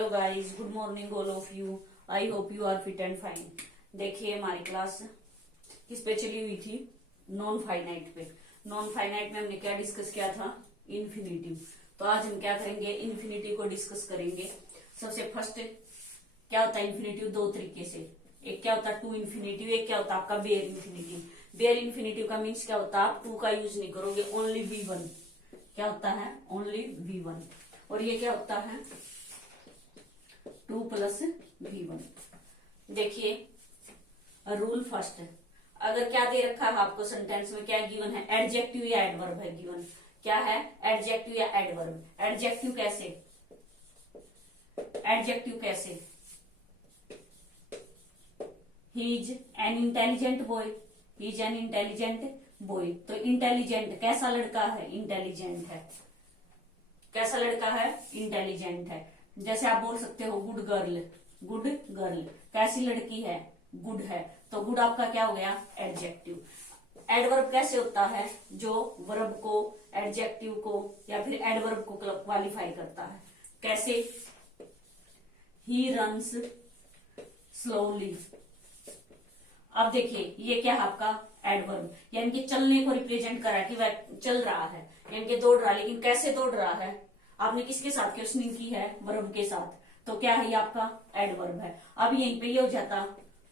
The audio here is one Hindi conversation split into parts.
Hello guys, good morning all of you. I hope you are fit and fine. देखिए हमारी क्लास किस पे चली हुई थी? नॉन फाइनाइट पे। नॉन फाइनाइट में हमने क्या डिस्कस किया था? इन्फिनिटिव। तो आज हम क्या करेंगे? इन्फिनिटिव को डिस्कस करेंगे। सबसे फर्स्ट क्या होता है इन्फिनिटिव? दो तरीके से। एक क्या होता है टू इन्फिनिटिव, एक क्या होता है आपका बेयर इन्फिनिटिव। बेयर इन्फिनिटिव का मीन्स क्या होता है? आप टू का यूज नहीं करोगे, ओनली V1। क्या होता है? Only V1। और ये क्या होता है? 2 प्लस V1। देखिए रूल फर्स्ट है, अगर क्या दे रखा है आपको सेंटेंस में, क्या गिवन है? एडजेक्टिव या एडवर्ब है गिवन। क्या है? एडजेक्टिव या एडवर्ब। एडजेक्टिव कैसे? एडजेक्टिव कैसे? He is an intelligent boy. He is an intelligent boy. तो इंटेलिजेंट कैसा लड़का है? इंटेलिजेंट है। कैसा लड़का है? इंटेलिजेंट है। जैसे आप बोल सकते हो गुड गर्ल। गुड गर्ल कैसी लड़की है? गुड है। तो गुड आपका क्या हो गया? एडजेक्टिव। एडवर्ब कैसे होता है? जो वर्ब को, एडजेक्टिव को या फिर एडवर्ब को क्वालिफाई करता है। कैसे? He runs slowly. अब देखिए ये क्या है आपका? एडवर्ब, यानी कि चलने को रिप्रेजेंट करा कि वह चल रहा है, यानी कि दौड़ रहा है। लेकिन कैसे दौड़ रहा है? आपने किसके साथ क्वेश्चनिंग की है? वर्ब के साथ। तो क्या है? ये आपका एडवर्ब है। अब यहीं पे ये हो जाता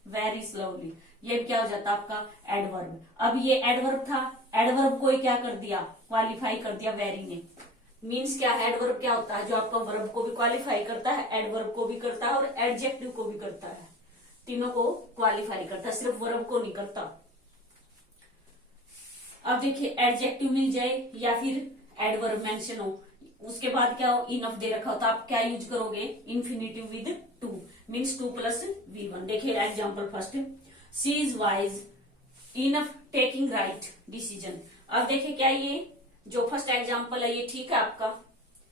वेरी स्लोली। ये क्या हो जाता आपका? एडवर्ब। अब ये एडवर्ब था, एडवर्ब को ही क्या कर दिया? क्वालिफाई कर दिया वेरी ने। मीन्स क्या है? एडवर्ब क्या होता है? जो आपका वर्ब को भी क्वालिफाई करता है, एडवर्ब को भी करता है और एडजेक्टिव को भी करता है। तीनों को क्वालिफाई करता है, सिर्फ वर्ब को नहीं करता। अब देखिए एडजेक्टिव मिल जाए या फिर एडवर्ब मेंशन हो, उसके बाद क्या हो? इनफ दे रखा हो, तो आप क्या यूज करोगे? Infinitive with to, means 2 plus V1। देखिए example first, she is wise enough taking right decision. अब देखिए क्या ये जो फर्स्ट एग्जाम्पल है ये ठीक है आपका?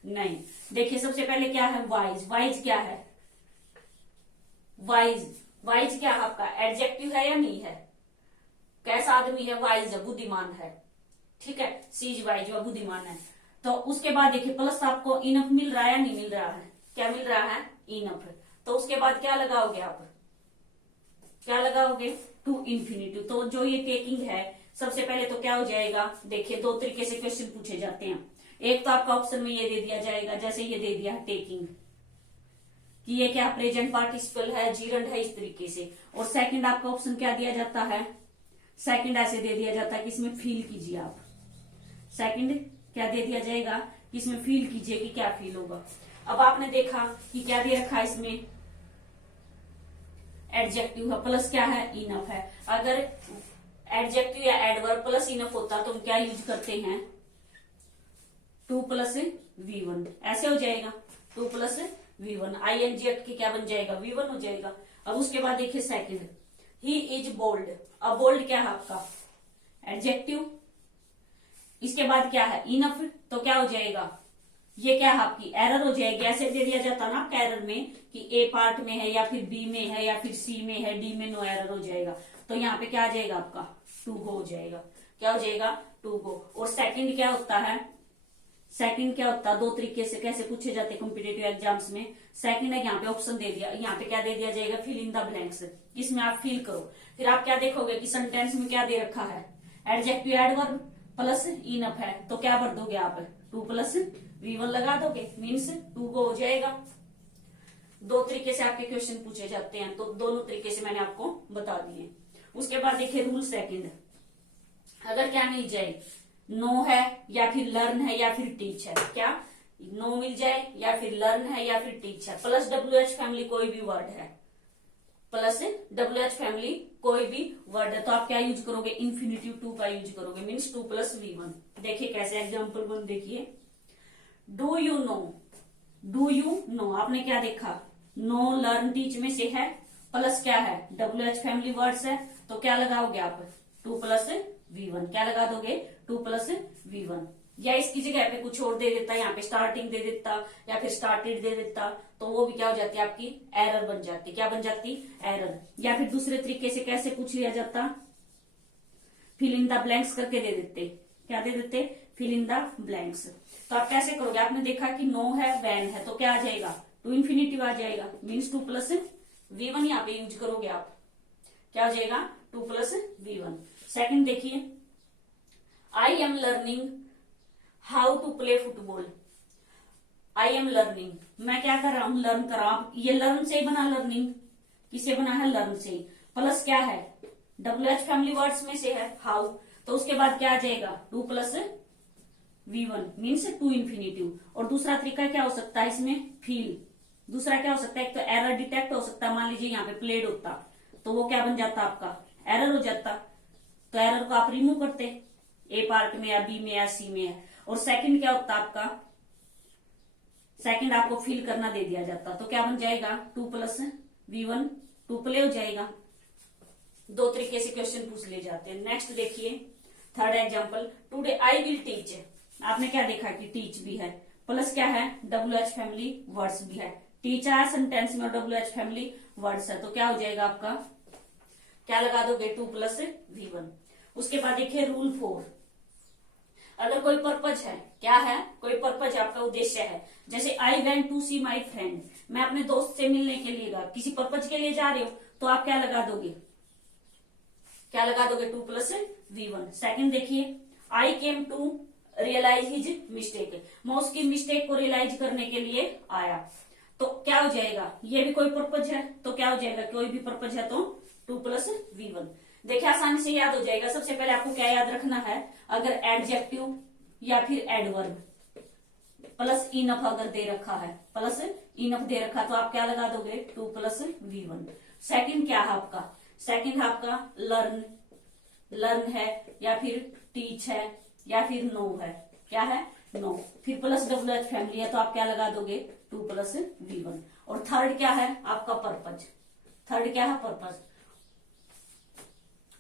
नहीं। देखिए सबसे पहले क्या है? वाइज। वाइज क्या है? वाइज। वाइज क्या है आपका? एडजेक्टिव है या नहीं है? कैसा आदमी है? वाइज है, बुद्धिमान है। ठीक है, सी इज वाइज, वह बुद्धिमान है। तो उसके बाद देखिए प्लस आपको इनफ मिल रहा है या नहीं मिल रहा है? क्या मिल रहा है? इनफ। तो उसके बाद क्या लगाओगे आप? क्या लगाओगे? To infinitive. तो जो ये टेकिंग है, सबसे पहले तो क्या हो जाएगा? देखिए दो तरीके से क्वेश्चन पूछे जाते हैं। एक तो आपका ऑप्शन में ये दे दिया जाएगा, जैसे ये दे दिया टेकिंग, कि ये क्या प्रेजेंट पार्टिसिपल है, जीरंड है, इस तरीके से। और सेकंड आपका ऑप्शन क्या दिया जाता है? सेकंड ऐसे दे दिया जाता है कि इसमें फील कीजिए आप। सेकंड क्या दे दिया जाएगा? कि इसमें फील कीजिए कि क्या फील होगा। अब आपने देखा कि क्या दे रखा है इसमें? एडजेक्टिव है, प्लस क्या है? इनफ है। अगर एडजेक्टिव या एडवर्ब प्लस इनफ होता तो हम क्या यूज करते हैं? 2 प्लस V1। ऐसे हो जाएगा 2 प्लस V1। ING के क्या बन जाएगा? V1 हो जाएगा। अब उसके बाद देखिए सेकंड, ही इज बोल्ड। अब बोल्ड क्या है आपका? एडजेक्टिव। इसके बाद क्या है? इनफ। तो क्या हो जाएगा? ये क्या है आपकी? एरर हो जाएगी। ऐसे दे दिया जाता ना आपका एरर में कि ए पार्ट में है या फिर बी में है या फिर सी में है, डी में नो एरर हो जाएगा। तो यहाँ पे क्या आ जाएगा आपका? टू गो हो जाएगा। क्या हो जाएगा? To go. और सेकंड क्या होता है? सेकंड क्या होता है? दो तरीके से कैसे पूछे जाते हैं कॉम्पिटेटिव एग्जाम्स में। सेकंड है, यहाँ पे ऑप्शन दे दिया, यहाँ पे क्या दे दिया जाएगा? Fill in the blanks. इसमें आप फिल करो। फिर आप क्या देखोगे कि सेंटेंस में क्या दे रखा है? एडजेक्टिव एडवर्ब प्लस इनफ है। तो क्या भर दोगे आप? 2 प्लस V1 लगा दोगे, मीन्स 2 को हो जाएगा। दो तरीके से आपके क्वेश्चन पूछे जाते हैं, तो दोनों तरीके से मैंने आपको बता दिए। उसके बाद देखिए रूल सेकंड, अगर क्या मिल जाए? नो है या फिर लर्न है या फिर टीच है। क्या? नो मिल जाए या फिर लर्न है या फिर टीच है, प्लस WH फैमिली कोई भी वर्ड है, प्लस WH फैमिली कोई भी वर्ड है, तो आप क्या यूज करोगे? इन्फिनिटिव 2 का यूज करोगे, मीन्स 2 प्लस V1। देखिए कैसे एग्जाम्पल 1 देखिए, do you know. Do you know आपने क्या देखा? नो लर्न टीच में से है, प्लस क्या है? WH फैमिली वर्ड्स है। तो क्या लगाओगे आप? 2 प्लस V1। क्या लगा दोगे? 2 प्लस V1। या इसकी जगह पे कुछ और दे देता, यहाँ पे स्टार्टिंग दे देता या फिर स्टार्टेड दे देता, तो वो भी क्या हो जाती है आपकी? एरर बन जाती। क्या बन जाती? एरर। या फिर दूसरे तरीके से कैसे पूछ लिया जाता? फिल इन द ब्लैंक्स करके दे देते। क्या दे देते? Fill in the blanks. तो आप कैसे करोगे? आपने देखा कि नो है, वैन है, तो क्या आ जाएगा? टू इन्फिनिटिव आ जाएगा, मीन्स 2 प्लस V1 यहाँ पे यूज करोगे आप, क्या हो जाएगा 2 प्लस V1। सेकंड देखिए, I am learning how to play football. I am learning, मैं क्या कर रहा हूं, लर्न कर रहा हूं। ये लर्न से ही बना, लर्निंग किसे बना है, लर्न से। प्लस क्या है, WH फैमिली वर्ड्स में से है हाउ, तो उसके बाद क्या आ जाएगा 2 plus V1 means to infinitive. और दूसरा तरीका क्या हो सकता है इसमें, फील। दूसरा क्या हो सकता है, एक तो एरर डिटेक्ट हो सकता है, मान लीजिए यहाँ पे प्लेड होता तो वो क्या बन जाता आपका, एरर हो जाता, तो एरर को आप रिमूव करते, ए पार्ट में या बी में या सी में है। और सेकंड क्या होता आपका, सेकंड आपको फिल करना दे दिया जाता, तो क्या बन जाएगा 2 प्लस V1, 2 प्ले हो जाएगा। दो तरीके से क्वेश्चन पूछ ले जाते हैं। नेक्स्ट देखिए, third example, today I will teach. आपने क्या देखा कि टीच भी है, प्लस क्या है WH फैमिली वर्ड्स भी है। टीच आया सेंटेंस में और WH फैमिली वर्ड्स है, तो क्या हो जाएगा आपका, क्या लगा दोगे 2 प्लस V1। उसके बाद देखिए रूल 4, अगर कोई पर्पज है, क्या है, कोई पर्पज आपका उद्देश्य है, जैसे I went to see my friend, मैं अपने दोस्त से मिलने के लिए किसी पर्पज के लिए जा रहे हो, तो आप क्या लगा दोगे, क्या लगा दोगे 2 प्लस V1। सेकंड देखिए, I came to realise his mistake, मैं उसकी मिस्टेक को रियलाइज करने के लिए आया, तो क्या हो जाएगा, ये भी कोई पर्पज है, तो क्या हो जाएगा, कोई भी पर्पज है तो 2 प्लस V1। देखिए आसानी से याद हो जाएगा। सबसे पहले आपको क्या याद रखना है, अगर एडजेक्टिव या फिर एडवर्ब प्लस इनफ अगर दे रखा है, प्लस इनफ दे रखा, तो आप क्या लगा दोगे 2 प्लस V1। सेकंड क्या है आपका, सेकंड आपका लर्न, लर्न है या फिर टीच है या फिर नो है, क्या है नो, फिर प्लस WH फैमिली है, तो आप क्या लगा दोगे 2 प्लस V1। और थर्ड क्या है आपका पर्पज, थर्ड क्या है पर्पज।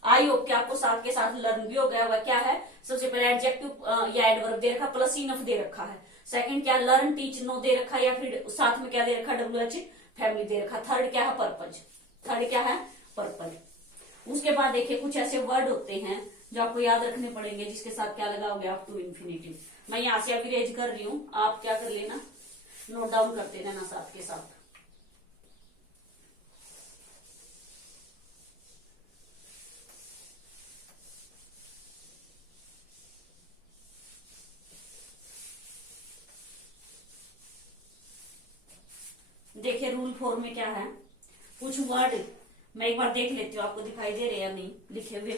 आई होप कि आपको साथ के साथ लर्न भी हो गया हुआ, क्या है, सबसे पहले एडजेक्टिव या एडवर्ब दे रखा, प्लस इनफ दे रखा है। सेकंड क्या, लर्न टीच नो दे रखा, या फिर साथ में क्या दे रखा, WH फैमिली दे रखा। थर्ड क्या है पर्पज, थर्ड क्या है पर्पज। उसके बाद देखिए कुछ ऐसे वर्ड होते हैं जो आपको याद रखने पड़ेंगे, जिसके साथ क्या लगाओगे आप, टू इन्फिनिटिव। मैं यहाँ से अभी रेज कर रही हूँ, आप क्या कर लेना, नोट डाउन करते रहना साथ के साथ। देखिए रूल 4 में क्या है, कुछ वर्ड मैं एक बार देख लेती हूँ, आपको दिखाई दे रहे या नहीं लिखे हुए।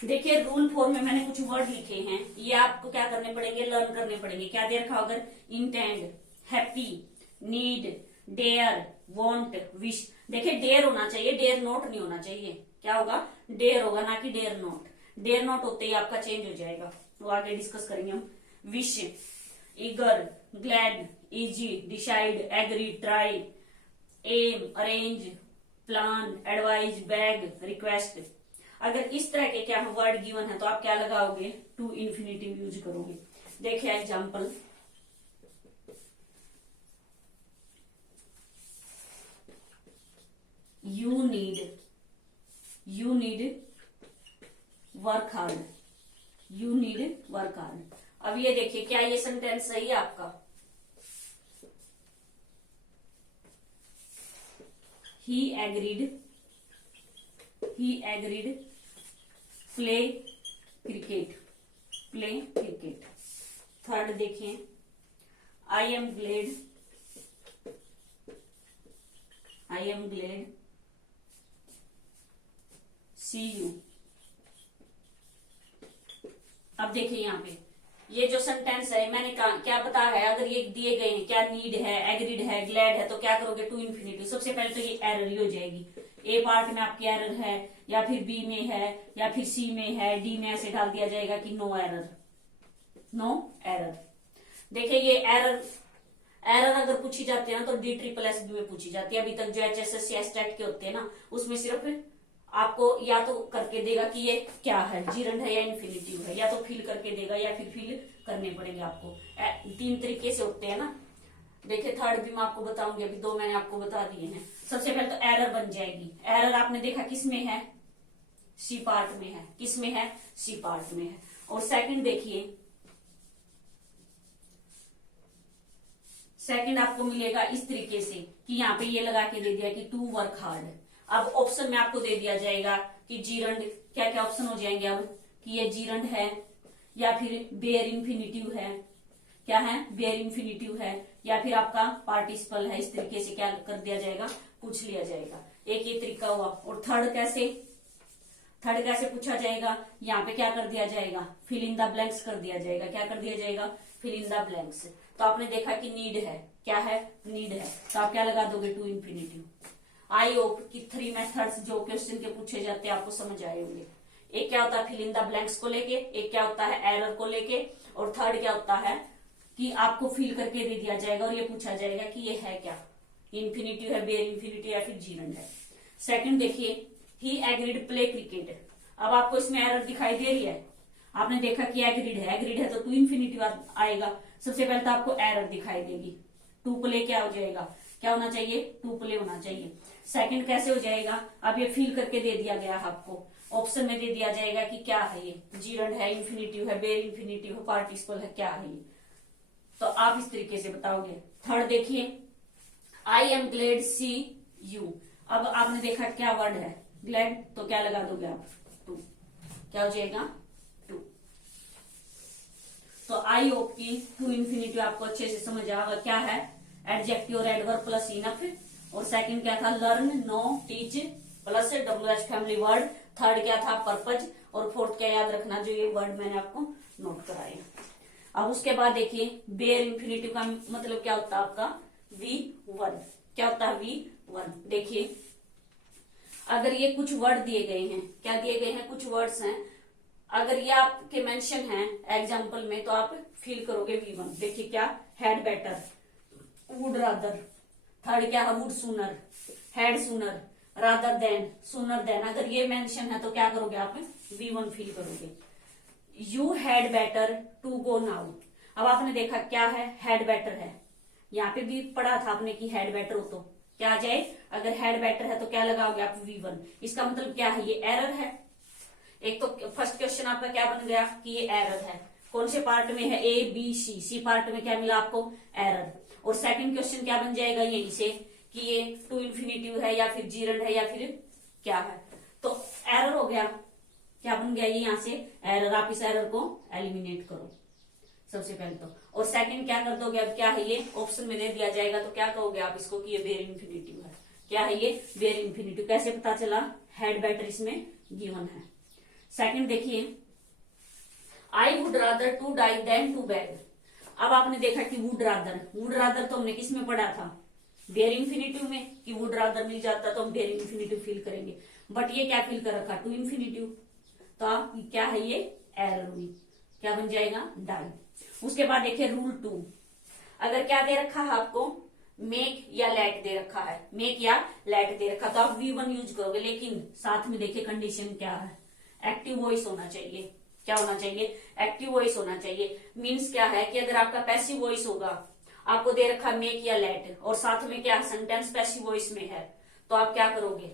देखिए रूल 4 में मैंने कुछ वर्ड लिखे हैं, ये आपको क्या करने पड़ेंगे, लर्न करने पड़ेंगे। क्या दे रखा, अगर intend, happy, need, dare, want, wish. देखिए डेयर होना चाहिए, डेयर नॉट नहीं होना चाहिए, क्या होगा डेयर होगा ना कि डेयर नॉट। डेयर नॉट होते ही आपका चेंज हो जाएगा, वो आगे डिस्कस करेंगे हम। Wish, eager, glad, easy, decide, agree, try, aim, arrange, plan, advise, beg, request. अगर इस तरह के क्या वर्ड गिवन है तो आप क्या लगाओगे, टू इन्फिनिटिव यूज करोगे। देखिए example, you need work hard, you need work hard. अब ये देखिए क्या ये सेंटेंस सही है आपका, he agreed play cricket, play cricket. Third देखिए, I am glad see you. अब देखिए यहाँ पे ये जो सेंटेंस है मैंने क्या बताया है, अगर ये दिए गए हैं, क्या नीड है, एग्रीड है, ग्लैड है, तो क्या करोगे टू इन्फिनिटिव। सबसे पहले तो ये एरर ही हो जाएगी, ए पार्ट में आपकी एरर है या फिर बी में है या फिर सी में है, डी में ऐसे डाल दिया जाएगा कि नो एरर, नो एरर। देखिए ये एरर अगर पूछी जाती है ना तो DSSB में पूछी जाती है। अभी तक जो HSSC स्टेट के होते हैं ना उसमें सिर्फ आपको या तो करके देगा कि ये क्या है, जीरंड है या इन्फिनिटिव है, या तो फिल करके देगा या फिर फिल करने पड़ेंगे आपको। 3 तरीके से होते हैं ना। देखिए थर्ड भी मैं आपको बताऊंगी, अभी 2 मैंने आपको बता दिए हैं। सबसे पहले तो एरर बन जाएगी। एरर आपने देखा किस में है, सी पार्ट में है। किस में है, सी पार्ट में है। और सेकंड देखिए, सेकंड आपको मिलेगा इस तरीके से कि यहाँ पे ये लगा के दे दिया कि टू वर्क हार्ड। अब ऑप्शन में आपको दे दिया जाएगा कि जीरंड, क्या क्या ऑप्शन हो जाएंगे अब कि ये जीरंड है या फिर बेयर इंफिनिटिव है, क्या है बेयर इंफिनिटिव है, या फिर आपका पार्टिसिपल है। इस तरीके से क्या कर दिया जाएगा, पूछ लिया जाएगा। एक ये तरीका हुआ। और थर्ड कैसे पूछा जाएगा, यहाँ पे क्या कर दिया जाएगा, फिल इन द ब्लैंक्स कर दिया जाएगा। क्या कर दिया जाएगा, फिल इन द ब्लैंक्स। तो आपने देखा कि नीड है, क्या है, नीड है, तो आप क्या लगा दोगे, टू इंफिनिटिव। आई होप कि 3 मेथड्स जो क्वेश्चन के पूछे जाते हैं आपको समझ आए होंगे। एक क्या होता है फिल इन द ब्लैंक्स को लेके, एक क्या होता है एरर को लेके, और थर्ड क्या होता है कि आपको फिल करके दे दिया जाएगा और ये पूछा जाएगा कि ये है क्या, इंफिनिटिव है, बेयर इंफिनिटिव या फिर जीरंड है। सेकंड देखिए, ही एग्रीड प्ले क्रिकेट। अब आपको इसमें एरर दिखाई दे रही है, आपने देखा कि एग्रीड है तो टू इंफिनिटिव आएगा। सबसे पहले तो आपको एरर दिखाई देगी, टू प्ले क्या हो जाएगा, क्या होना चाहिए, टू प्ले होना चाहिए। सेकंड कैसे हो जाएगा, अब ये फिल करके दे दिया गया आपको, ऑप्शन में दे दिया जाएगा कि क्या है ये, जीरंड है, इंफिनिटिव है, बेयर इंफिनिटिव है, पार्टिसिपल है, क्या है ये, तो आप इस तरीके से बताओगे। थर्ड देखिए, I am glad see you. अब आपने देखा क्या वर्ड है, ग्लैड, तो क्या लगा दोगे आप, टू, क्या हो जाएगा, टू। तो आई होप की टू इंफिनिटिव आपको अच्छे से समझ आएगा। क्या है, एडजेक्टिव और एडवर्ब प्लस इनफ। और सेकंड क्या था, learn, know, teach plus WH family word. Third क्या था, पर्पज। और फोर्थ क्या याद रखना, जो ये वर्ड मैंने आपको नोट कराया। अब उसके बाद देखिए, बेयर इंफिनिटिव का मतलब क्या होता है आपका, V1। क्या होता है, V1। देखिए, अगर ये कुछ वर्ड दिए गए हैं, क्या दिए गए हैं, कुछ वर्ड्स हैं, अगर ये आपके मेंशन हैं एग्जाम्पल में, तो आप फील करोगे V1। देखिए क्या, had better, would rather. Third क्या है, would sooner, had sooner, rather than, sooner than. अगर ये मेंशन है तो क्या करोगे आप, V1 फील करोगे। You had better to go now. अब आपने देखा क्या है, हैड बेटर है, यहाँ पे भी पढ़ा था आपने कि हैड बेटर हो तो क्या आ जाए, अगर हैड बेटर है तो क्या लगाओगे आप, V1। इसका मतलब क्या है, ये एरर है। एक तो फर्स्ट क्वेश्चन आपका क्या बन गया कि ये एरर है, कौन से पार्ट में है, A B C पार्ट में क्या मिला आपको, एरर। और सेकंड क्वेश्चन क्या बन जाएगा यहीं से कि ये टू इंफिनिटिव है या फिर जीरंड है या फिर क्या है, तो एरर हो गया। क्या बन गया ये, यहाँ से एरर। आप इस एरर को एलिमिनेट करो सबसे पहले तो। और सेकंड क्या कर दोगे, अब क्या है ये, ऑप्शन में दे दिया जाएगा तो क्या कहोगे आप इसको कि ये बेयर इंफिनिटिव है। क्या है ये, बेयर इंफिनिटिव। कैसे पता चला, हैड बेटर इसमें गिवन है। सेकंड देखिए, I would rather to die than to beg. अब आपने देखा कि वुड रादर तो हमने किस में पढ़ा था, बेयर इंफिनिटिव में, कि वुड रादर मिल जाता तो हम बेयर इंफिनिटिव फील करेंगे। बट ये क्या फील कर रखा, टू इंफिनिटिव, तो आप क्या है ये, एरर हुई। क्या बन जाएगा, डाई। उसके बाद देखिए रूल 2, अगर क्या दे रखा है आपको, मेक या लेट दे रखा है, मेक या लेट दे रखा, तो आप V1 यूज करोगे। लेकिन साथ में देखिए कंडीशन क्या है, एक्टिव वॉइस होना चाहिए। क्या होना चाहिए, एक्टिव वॉइस होना चाहिए। मीन्स क्या है कि अगर आपका पैसिव वॉइस होगा, आपको दे रखा मेक या लेट, और साथ में क्या सेंटेंस पैसिव वॉइस में है, तो आप क्या करोगे,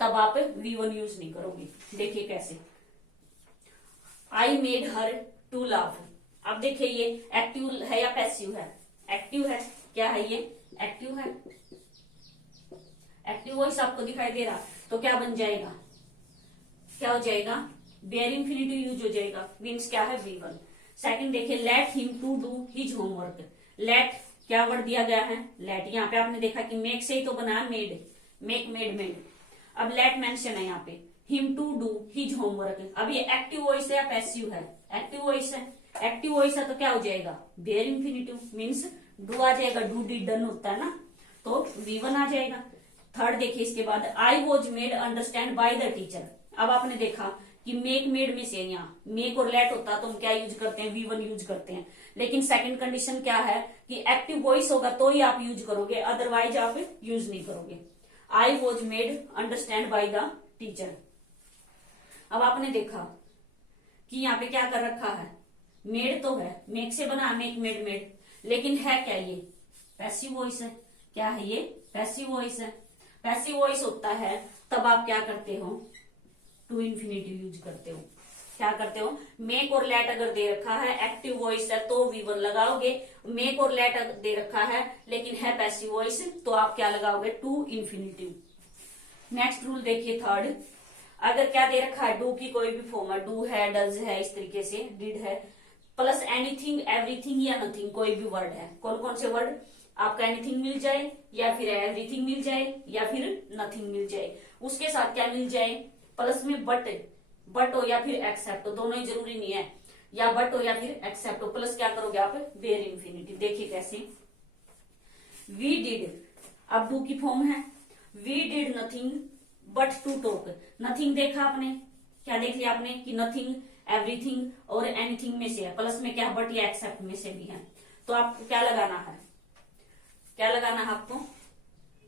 तब आप V1 यूज नहीं करोगे। देखिए कैसे, I made her to laugh. अब देखिए ये एक्टिव है या पैसिव है, एक्टिव है। क्या है ये, एक्टिव है, एक्टिव वॉइस आपको दिखाई दे रहा, तो क्या बन जाएगा, क्या हो जाएगा, बेयर इंफिनिटिव यूज हो जाएगा। मीन्स क्या है, V1। सेकंड देखिए, let him to do his homework. Let क्या वर्ड दिया गया है, लेट। यहाँ पे आपने देखा कि मेक से ही तो बना है मेड, मेक मेड मेड। अब लेट मेंशन है यहाँ पे, him to do his homework. अब ये एक्टिव वॉइस है या पैसिव है, एक्टिव वॉइस है। एक्टिव वॉइस है तो क्या हो जाएगा, बेयर इंफिनिटिव। मीन्स डू आ जाएगा, डू डिड डन होता है ना, तो V1 आ जाएगा। थर्ड देखिए इसके बाद, I was made understand by the teacher. अब आपने देखा कि मेक मेड में से यहाँ मेक और लेट होता तो हम क्या यूज करते हैं, V1 यूज करते हैं। लेकिन सेकंड कंडीशन क्या है कि एक्टिव वॉइस होगा तो ही आप यूज करोगे, अदरवाइज आप यूज नहीं करोगे। I was made understand by the teacher. अब आपने देखा कि यहाँ पे क्या कर रखा है, मेड तो है, मेक से बना मेक मेड मेड, लेकिन है क्या ये, पैसिव वॉइस है। क्या है ये, पैसिव वॉइस है। पैसिव वॉइस होता है तब आप क्या करते हो, टू इंफिनिटिव यूज करते हो। क्या करते हो, मेक और लेट अगर दे रखा है, एक्टिव वॉइस है तो V1 लगाओगे, मेक और लेट दे रखा है लेकिन है पैसिव वॉइस तो आप क्या लगाओगे, टू इन्फिनिटिव। नेक्स्ट रूल देखिए थर्ड, अगर क्या दे रखा है, डू की कोई भी फॉर्म है, डू है, डज है, इस तरीके से डिड है, प्लस एनीथिंग, एवरीथिंग या नथिंग, कोई भी वर्ड है, कौन कौन से वर्ड, आपका एनीथिंग मिल जाए या फिर एवरीथिंग मिल जाए या फिर नथिंग मिल जाए, उसके साथ क्या मिल जाए, प्लस में बट हो या फिर एक्सेप्ट हो, दोनों ही जरूरी नहीं है, या बट हो या फिर एक्सेप्ट हो, प्लस क्या करोगे आप, बेयर इंफिनिटी। देखिए कैसे, वी डिड, अब डू की फॉर्म है, we did nothing but to talk, nothing देखा आपने, क्या देख लिया आपने कि नथिंग, एवरीथिंग और एनीथिंग में से है, प्लस में क्या बट या एक्सेप्ट में से भी है, तो आपको क्या लगाना है, क्या लगाना है आपको,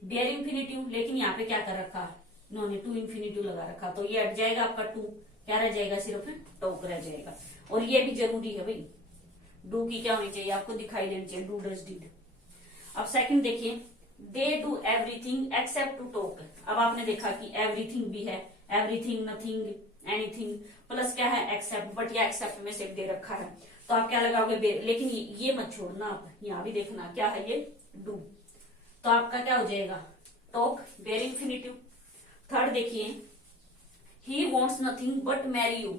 बेयर इंफिनिटिव, लेकिन यहाँ पे क्या कर रखा, इन्होंने टू इंफिनिटिव लगा रखा, तो ये हट जाएगा आपका टू, क्या रह जाएगा, सिर्फ टॉक रह जाएगा। और ये भी जरूरी है भाई, डू की क्या होनी चाहिए, आपको दिखाई देनी चाहिए, डू डज डिड। अब सेकंड देखिए, they do everything except to talk, अब आपने देखा कि एवरीथिंग भी है, एवरीथिंग, नथिंग, एनीथिंग, प्लस क्या है, एक्सेप्ट, बट या एक्सेप्ट में से दे रखा है, तो आप क्या लगाओगे, बेयर, लेकिन ये मत छोड़ना, आप यहाँ भी देखना क्या है ये, डू, तो आपका क्या हो जाएगा, टॉक, बेयर इंफिनिटिव। थर्ड देखिए, he wants nothing but marry you,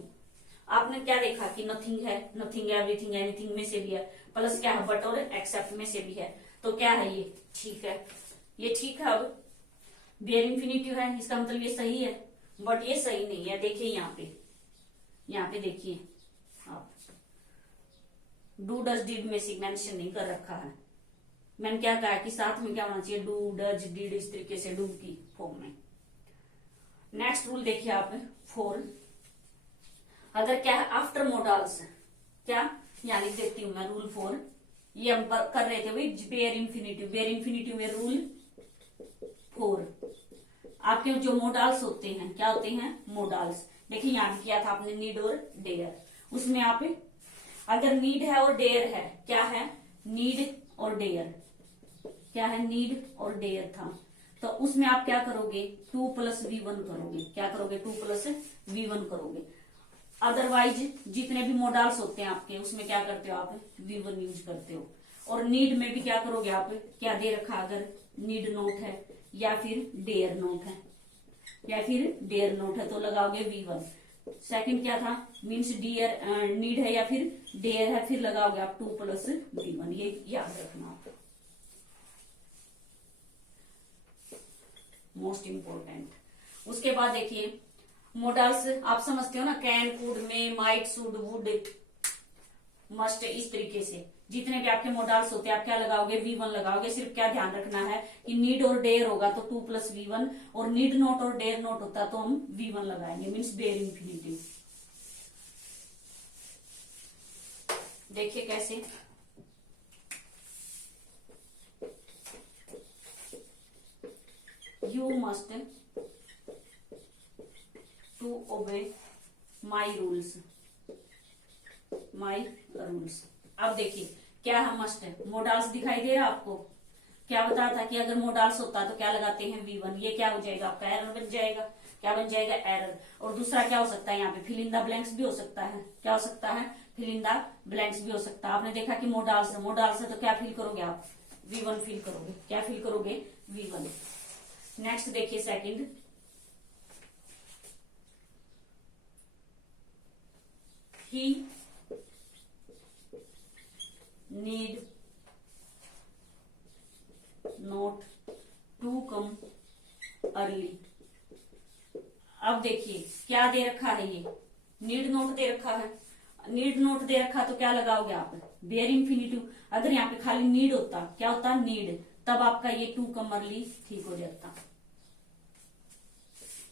आपने क्या देखा कि नथिंग है, नथिंग, एवरीथिंग, एनीथिंग में से भी है, प्लस क्या है, बट और एक्सेप्ट में से भी है, तो क्या है ये, ठीक है, ये ठीक है। अब बेयर इंफिनिटिव है, इसका मतलब ये सही है, बट ये सही नहीं है, देखिए यहाँ पे देखिए आप, डू डज डिड में से मेंशन नहीं कर रखा है, मैंने क्या कहा कि साथ में क्या होना चाहिए, डू डज डिड, इस तरीके से डू की फॉर्म में। नेक्स्ट रूल देखिए आप, 4, अगर क्या है, आफ्टर मोडाल्स, क्या यहाँ लिख देती हूं मैं, रूल 4, ये हम कर रहे थे भाई, बेयर इंफिनिटिव, बेयर इंफिनिटिव में रूल 4, आपके जो मोडाल्स होते हैं, क्या होते हैं, मोडाल्स, देखिए यहाँ किया था आपने, नीड और डेयर, उसमें आप अगर नीड है और डेयर है, क्या है, नीड और डेयर, क्या है, नीड और डेयर था, तो उसमें आप क्या करोगे, 2 + V1 करोगे, क्या करोगे, 2 + V1 करोगे। अदरवाइज जितने भी मोडाल्स होते हैं आपके, उसमें क्या करते हो आप, V1 यूज करते हो। और नीड में भी क्या करोगे आप, क्या दे रखा, अगर नीड नोट है या फिर डेयर नोट है, या फिर डेयर नोट है तो लगाओगे V1। सेकंड क्या था, मीन्स डियर, नीड है या फिर डेयर है, फिर लगाओगे आप 2 + V1, ये याद रखना आप, मोस्ट इंपोर्टेंट। उसके बाद देखिए मोडाल्स आप समझते हो ना, कैन, कुड, में, माइट, शुड, वुड, मस्ट, इस तरीके से जितने भी आपके मोडाल्स होते हैं आप क्या लगाओगे, V1 लगाओगे। सिर्फ क्या ध्यान रखना है कि नीड और डेयर होगा तो 2 + V1, और नीड नोट और डेयर नोट होता तो हम V1 लगाएंगे, मीन्स बेयर इंफिनिटिव। देखिए कैसे, you must to obey my rules, my rules. अब देखिए क्या है, मस्ट है, मोडाल्स दिखाई दे रहा है आपको, क्या बताया था कि अगर मोडाल्स होता तो क्या लगाते हैं, V1, ये क्या हो जाएगा आपका, एरर बन जाएगा, क्या बन जाएगा, एरर। और दूसरा क्या हो सकता है, यहाँ पे फिल इन द ब्लैंक्स भी हो सकता है, क्या हो सकता है, फिल इन द ब्लैंक्स भी हो सकता है। आपने देखा कि मोडाल्स है, मोडाल्स है तो क्या फिल करोगे आप, V1 फिल करोगे, क्या फिल करोगे, V1। नेक्स्ट देखिए second, he need not to come early. अब देखिए क्या दे रखा है, ये नीड नोट दे रखा है, नीड नोट दे रखा तो क्या लगाओगे आप, बेयर इंफिनिटिव। अगर यहाँ पे खाली नीड होता, क्या होता, नीड, तब आपका ये 2 कम अर्ली ठीक हो जाता।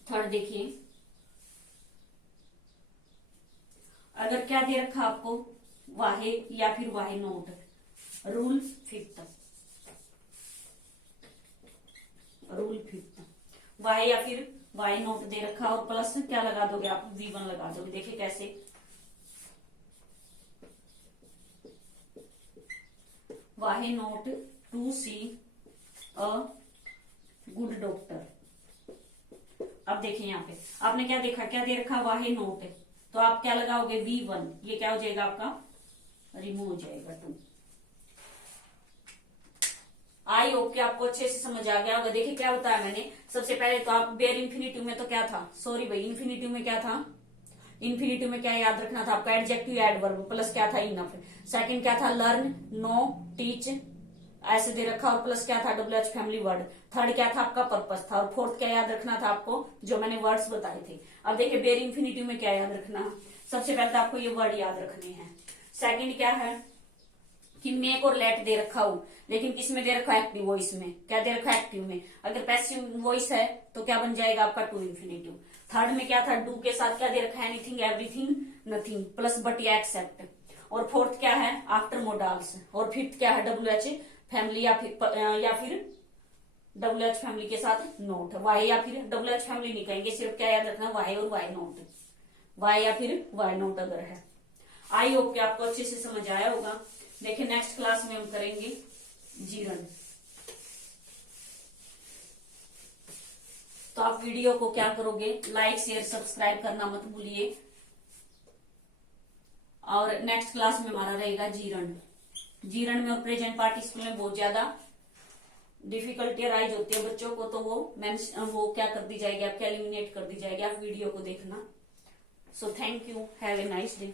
थर्ड देखिए, अगर क्या दे रखा आपको, वाहे या फिर वाहे नोट, रूल 5, रूल 5, वाहे या फिर वाहे नोट दे रखा और प्लस क्या लगा दोगे आप, V1 लगा दोगे। देखिए कैसे, वाहे not to see a good doctor. अब देखिए यहाँ पे आपने क्या देखा, क्या दे रखा, वाहे नोट, तो आप क्या लगाओगे V1, ये क्या हो जाएगा आपका रिमूव हो जाएगा 2। आई होप कि आपको अच्छे से समझ आ गया होगा। देखिए क्या बताया मैंने, सबसे पहले तो आप बेयर इन्फिनिटिव में तो क्या था, सॉरी भाई इन्फिनिटिव में क्या था, इन्फिनिटिव में क्या याद रखना था आपका एडजेक्टिव एडवर्ब प्लस क्या था इनफ। सेकंड क्या था लर्न, नो, टीच ऐसे दे रखा और प्लस क्या था WH फैमिली वर्ड। थर्ड क्या था आपका पर्पस था और फोर्थ क्या याद रखना था आपको जो मैंने वर्ड्स बताए थे। अब देखिए बेयर इन्फिनिटिव में क्या याद रखना, सबसे पहले तो आपको ये वर्ड याद रखने हैं। सेकंड क्या है कि मेक और लेट दे रखा हो, लेकिन किसमें दे रखा है एक्टिव वॉइस में, क्या दे रखा है एक्टिव में। अगर पैसिव वॉइस है तो क्या बन जाएगा आपका टू इन्फिनिटिव। थर्ड में क्या था डू के साथ क्या दे रखा है anything everything nothing plus but या एक्सेप्ट। और फोर्थ क्या है आफ्टर मोडाल्स। और फिफ्थ क्या है WH फैमिली या फिर WH फैमिली के साथ नोट। वाई या फिर WH फैमिली नहीं कहेंगे, सिर्फ क्या याद रखना वाई और वाई नोट, वाई या फिर वाई नोट अगर है। आई होप कि आपको अच्छे से समझ आया होगा। देखिए नेक्स्ट क्लास में हम करेंगे जीरन। तो आप वीडियो को क्या करोगे लाइक शेयर सब्सक्राइब करना मत भूलिए। और नेक्स्ट क्लास में हमारा रहेगा जीरन। जीरन में और प्रेजेंट पार्टिसिपल में बहुत ज्यादा डिफिकल्टी राइज होती है बच्चों को, तो वो क्या कर दी जाएगी आपके एलिमिनेट कर दी जाएगी। आप वीडियो को देखना। So thank you, have a nice day.